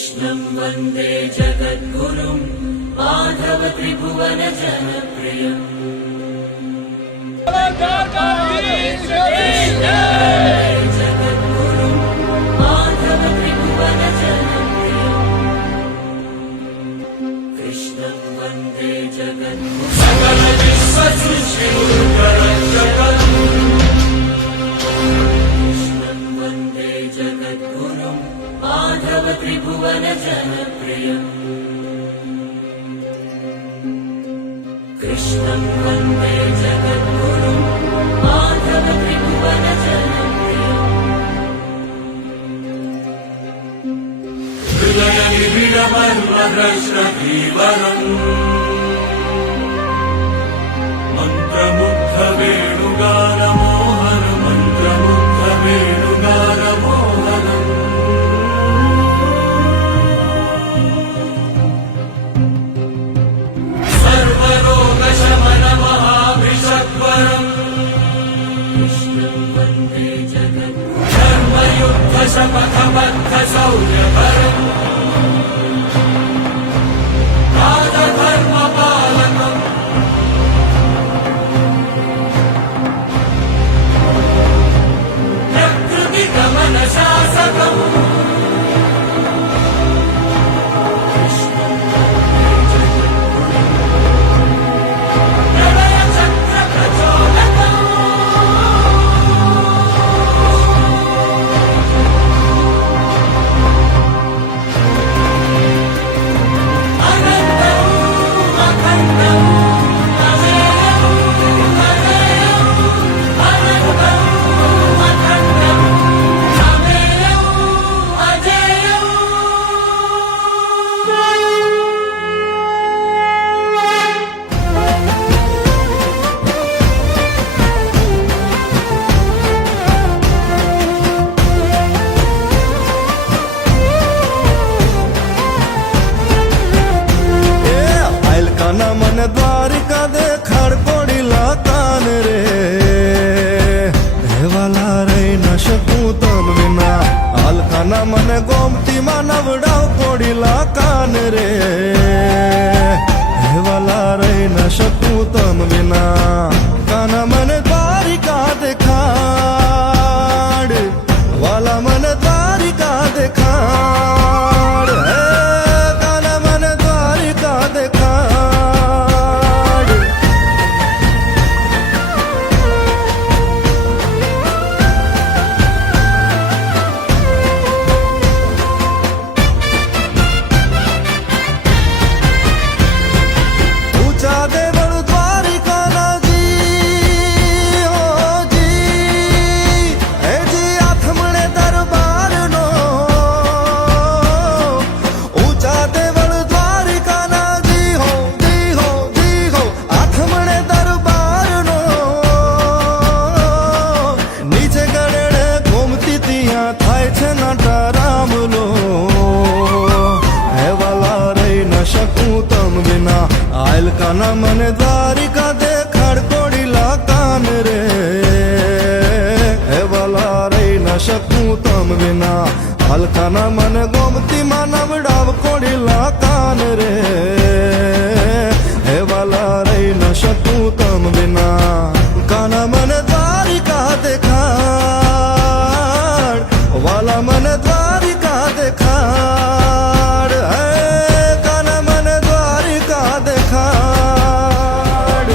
कृष्णं वन्दे जगद्गुरुं माधव त्रिभुवन जनप्रियम् जगद्गुरुं माधव त्रिभुवन जनप्रियम् कृष्णं वन्दे जगद्गुरुं सकल कृष्णं वन्दे जगद्गुरुं माधव त्रिभुवन जनप्रियम् कृष्णं वन्दे जगद्गुरुं माधव त्रिभुवन जनप्रियम् हृदय निबिडमर्मभ्रष्टधीवरम् मन्त्रमुग्ध वेणुगानमोहन मन्त्रमुग्ध वेणुगानमोहनम् सर्वरोगशमनमहाभिषग्वरम् कृष्णं वन्दे जगद्गुरुं धर्मयुद्धशपथबद्धशौर्यभरम् राजधर्मपालकम् प्रकृतिगमनशासकम् દ્વારિકા દેખાડ કોડીલા કાન રે હેવાલા રહી ન શકું તમ વિના હાલકાના મને ગોમતીમાં નવડાવ કોડીલા કાન રે હેવાલા રહી ન શકું તમ વિના કાના મને દ્વારિકા દેખાડ વાલા મને દ્વારિકા દેખાડ કાના મને દ્વારિકા દેખાડ કાના મને દ્વારિકા દેખાડ કોડીલા કાન રે હેવાલા રહી ન શકું તમ વિના હલકાના મને ગોમતીમાં નવડાવ કોડીલા કાન રે હેવાલા રહી ન શકું તમ વિના કાના મને દ્વારિકા દેખાડ વાલા મને દ્વારિકા દેખાડ કાના મને દ્વારિકા દેખાડ